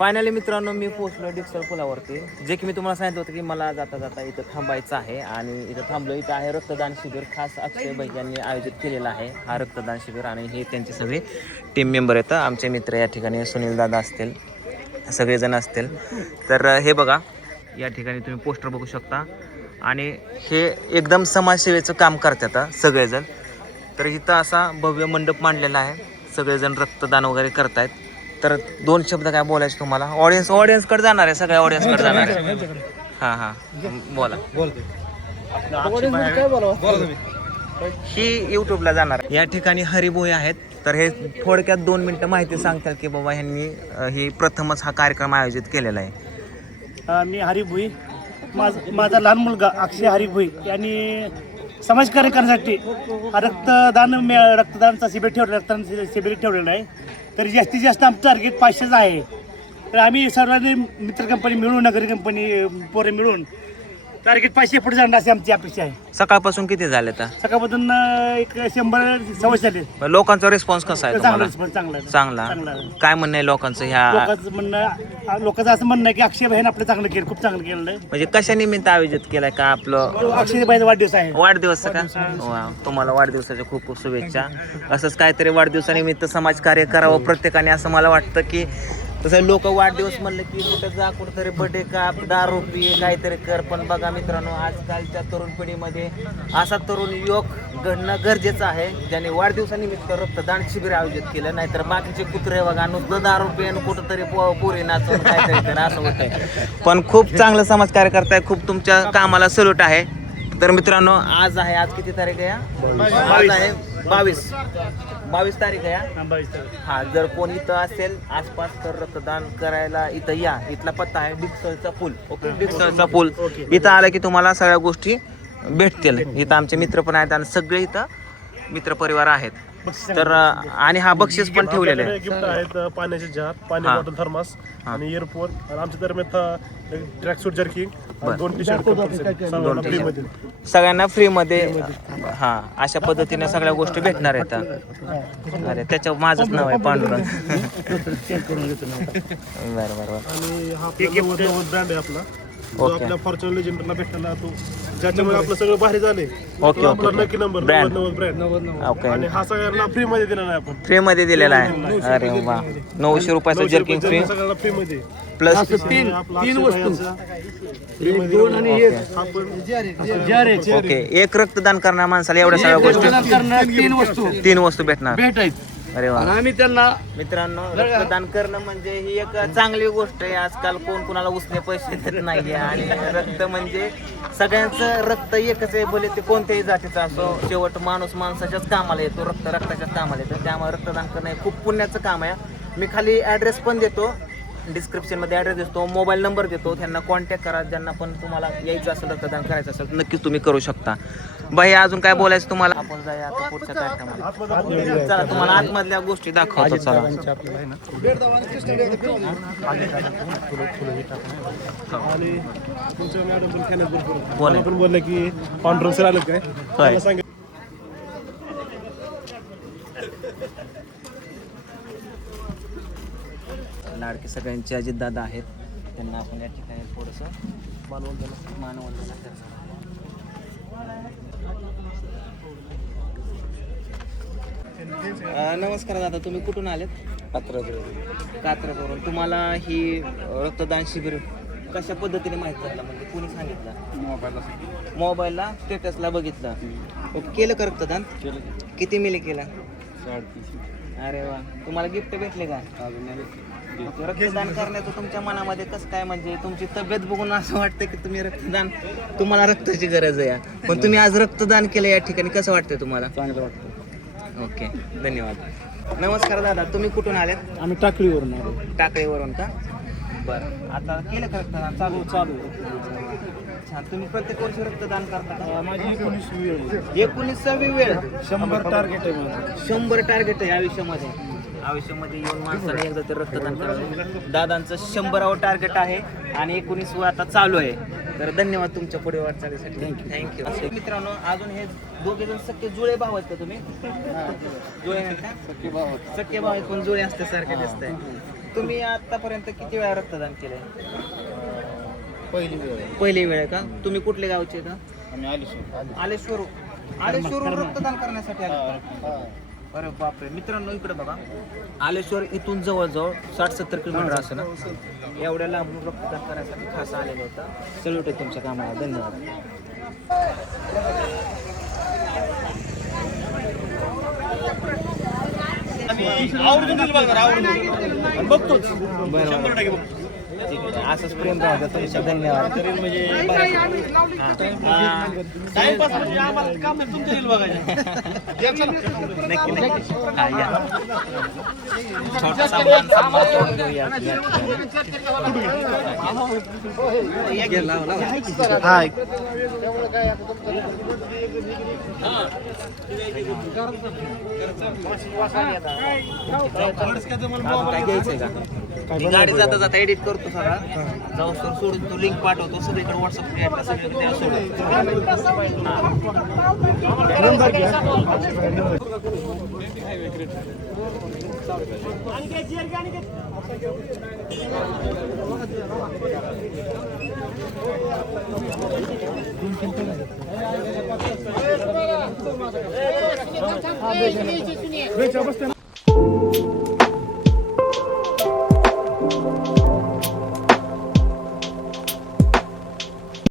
Finally मित्रांनो मी पोहोचलो डिक्सळ पुलावरती. जे की मी तुम्हाला सांगितलं होतं की मला जाता जाता इथं थांबायचं आहे आणि इथं थांबलो. इथं आहे रक्तदान शिबिर, खास अक्षय भाई यांनी आयोजित केलेलं आहे हा रक्तदान शिबिर. आणि हे त्यांचे सगळे टीम मेंबर आहेत. आमचे मित्र या ठिकाणी सुनील दादा असतील, सगळेजण असतील. तर हे बघा, या ठिकाणी तुम्ही पोस्टर बघू शकता. आणि हे एकदम समाजसेवेचं काम करतात सगळेजण. तर इथं असा भव्य मंडप मांडलेला आहे, सगळेजण रक्तदान वगैरे करतायत. तर दोन शब्द काय बोलायचे तुम्हाला? ऑडियन्सकडे जाणार आहे, सगळ्या ऑडियन्सकडे जाणार आहे. हां हां, बोला. ही यूट्यूबला जाणार आहे. या ठिकाणी हरिभोई आहेत. तर हे थोडक्यात 2 मिनटं माहिती सांगतात की बाबा ह्यांनी ही प्रथमच हा कार्यक्रम आयोजित केलेला आहे. मी हरिभोई, माझा लहान मुलगा अक्षय हरिभोई यांनी समाजकार्य करण्यासाठी रक्तदानचा रक्तदान शिबिर ठेवलेला आहे. तर जास्तीत जास्त आमचं टार्गेट 500च आहे. तर आम्ही सर्वांनी मित्र कंपनी मिळून, नगरी कंपनी पोरे मिळून टार्गेट 500 पुढे जाणार अशी आमची अपेक्षा आहे. सकाळपासून किती झाले तर? सकाळपासून एक 100 सवय झाले. लोकांचा रिस्पॉन्स कसा आहे चांगला तुम्हाला? चांगला. काय म्हणणं आहे लोकांचं? ह्या लोकांचं असं म्हणणं आहे की अक्षय भाईने आपलं चांगलं केलं, खूप चांगलं केलं. म्हणजे कशा निमित्त आयोजित केलाय का आपलं? अक्षय भाईचा वाढदिवस आहे. वाढदिवस का? वा, तुम्हाला वाढदिवसाच्या खूप खूप शुभेच्छा. असंच काहीतरी वाढदिवसानिमित्त समाजकार्य करावं प्रत्येकाने, असं मला वाटतं. की तसं लोक वाढदिवस म्हणलं की कुठं जा, कुठंतरी बर्थडे का, दारू पी, काहीतरी कर. पण बघा मित्रांनो, आजकालच्या तरुण पिढीमध्ये असा तरुण युवक घडणं गरजेचं आहे ज्याने वाढदिवसानिमित्त रक्तदान शिबिर आयोजित केलं. नाहीतर बाकीचे कुत्रे बघा नुसतं दारू पिऊन कुठंतरी पोरी नाचून काहीतरी कर, असं होतंय. पण खूप चांगलं समाजकार्य करताय, खूप तुमच्या कामाला सल्यूट आहे. तर मित्रांनो, आज किती तारीख आहे? आज आहे 22 तारीख आहे. हा, जर कोणी इथं असेल आसपास तर रक्तदान करायला इथं या. इथला पत्ता आहे डिक्सळचा पूल. ओके, डिक्सळचा पूल. इथं आलं की तुम्हाला सगळ्या गोष्टी भेटतील. इथं आमचे मित्र पण आहेत आणि सगळे इथं मित्रपरिवार आहेत. तर आणि हा बक्षीस पण ठेवलेलं आहे. गिफ्ट आहेत, पाण्याचे जार, पाणी बॉटल, थर्मास आणि इयरफोन. आणि आमच्या दरम्यान ट्रॅक सूट, जर्किंग, 2 टी-शर्ट सगळ्यांना फ्रीमध्ये. हा, अशा पद्धतीने सगळ्या गोष्टी भेटणार आहेत. अरे, त्याच्या माझंच नाव आहे पांडुरंग. बरं. आणि हा ब्रँड आहे आपला, जो आपल्या फॉर्च्युनर लेजेंडरला भेटला, तो ज्याच्यामुळे आपलं सगळं भारी झालंय. ओके, आपला नक्की नंबर ब्रँड. 90 ब्रँड. ओके, आणि हा सगळ्यांना फ्री मध्ये दिलेला आहे आपण. फ्री मध्ये दिलेला आहे. अरे वा, 900 रुपयाचं जर्किंग फ्री सगळ्यांना फ्री मध्ये. प्लस 3 वस्तू, 1, 2 आणि 1 ओके. एक रक्तदान करणार माणसाला एवढ्या सगळ्या गोष्टी, 3 वस्तू भेटणार. अरे वा. आम्ही त्यांना मित्रांनो, रक्तदान करणं म्हणजे ही एक चांगली गोष्ट आहे. आजकाल कोण कुणाला उसने पैसे देत नाहीये. आणि रक्त म्हणजे सगळ्यांचं रक्त एकच आहे, भले ते कोणत्याही जातीचं असो. शेवट माणूस माणसाच्याच कामाला येतो, रक्त रक्ताच्याच कामाला येतं. त्यामुळे रक्तदान करणं हे खूप पुण्याचं काम आहे. मी खाली ॲड्रेस पण देतो, डिस्क्रिप्शनमध्ये ॲड्रेस देतो, मोबाईल नंबर देतो. त्यांना कॉन्टॅक्ट करा. ज्यांना पण तुम्हाला यायचं असेल, रक्तदान करायचं असेल, नक्कीच तुम्ही करू शकता. बाई, अजून काय बोलायचं तुम्हाला? आपण जाऊया आता पुढच्या कार्यक्रमाला. चला, तुम्हाला आतमधल्या गोष्टी दाखवतो. चला. आणि तुमच्या मॅडम पण खाण्यात पण बोलले की पांढरं सर आलं काय सांगा. लाडके सगळ्यांचे अजितदादा आहेत, त्यांना आपण या ठिकाणी थोडंसं मानवंदना करतो. नमस्कार दादा, तुम्ही कुठून आलेत? कात्रजवरून. तुम्हाला ही रक्तदान शिबिर कशा पद्धतीने माहिती झालं? म्हणजे कोणी सांगितलं? मोबाईलला स्टेटसला बघितलं. ओके, केलं का रक्तदान? किती मिली केलं? 350. अरे वा. तुम्हाला गिफ्ट भेटले का? रक्तदान करण्याचं तुमच्या मनामध्ये कसं काय? म्हणजे तुमची तब्येत बघून असं वाटतं की तुम्हाला रक्ताची गरज आहे, पण तुम्ही आज रक्तदान केलं या ठिकाणी, कसं वाटतंय तुम्हाला? चांगलं वाटतं. ओके, धन्यवाद. नमस्कार दादा, तुम्ही कुठून आलेत? आम्ही टाकळीवरून आलो. टाकळीवरून का? बरं. आता केलं का रक्तदान? चालू. छान. तुम्ही प्रत्येक वर्षी रक्तदान करता का? माझी 19वी वेळ. 19वी वेळ. 100 टार्गेट आहे माझं. 100 टार्गेट आहे आयुष्यामध्ये येऊन माणसाने एकदा ते रक्तदान करावं. दादांचं 100व टार्गेट आहे आणि 19व आता चालू आहे. तर धन्यवाद तुमच्या पुढे वाटचालीसाठी. थँक्यू. मित्रांनो, अजून हे दोघे जण सख्खे जुळे भाव आहेत का तुम्ही? जुळे आहेत का? सख्खे भाव आहेत, पण जुळे असते सारखे दिसत आहे. तुम्ही आतापर्यंत किती वेळा रक्तदान केलंय? पहिली वेळ आहे. पहिली वेळ आहे का? तुम्ही कुठले गावचे का? आम्ही आलेश्वर. आलेश्वरून रक्तदान करण्यासाठी आले का? अरे बापरे. मित्रांनो इकडे बघा, आलेश्वर इथून जवळजवळ 60-70 किलोमीटर असं ना, एवढ्या लांबून रक्तदान करण्यासाठी खास आलेलं होतं. सल्यूट आहे तुमच्या कामाला, धन्यवाद. बघतोच. बरं ठीक आहे, असंच प्रेम राहू द्या तुमच्या. धन्यवाद. टाइमपास म्हणजे आम्हाला काम आहे तुमचं रील बघायचं. नक्की नक्की. हा, या. छोटासा माणसा माणूस घेऊया. या, लावा, लावा. अजून काय घ्यायचंय का? मी गाडी जाता जाता एडिट करतो सगळा, जाऊ सर सोडून तो लिंक पाठवतो सगळीकडे व्हॉट्सअप सगळीकडे त्या सोडून.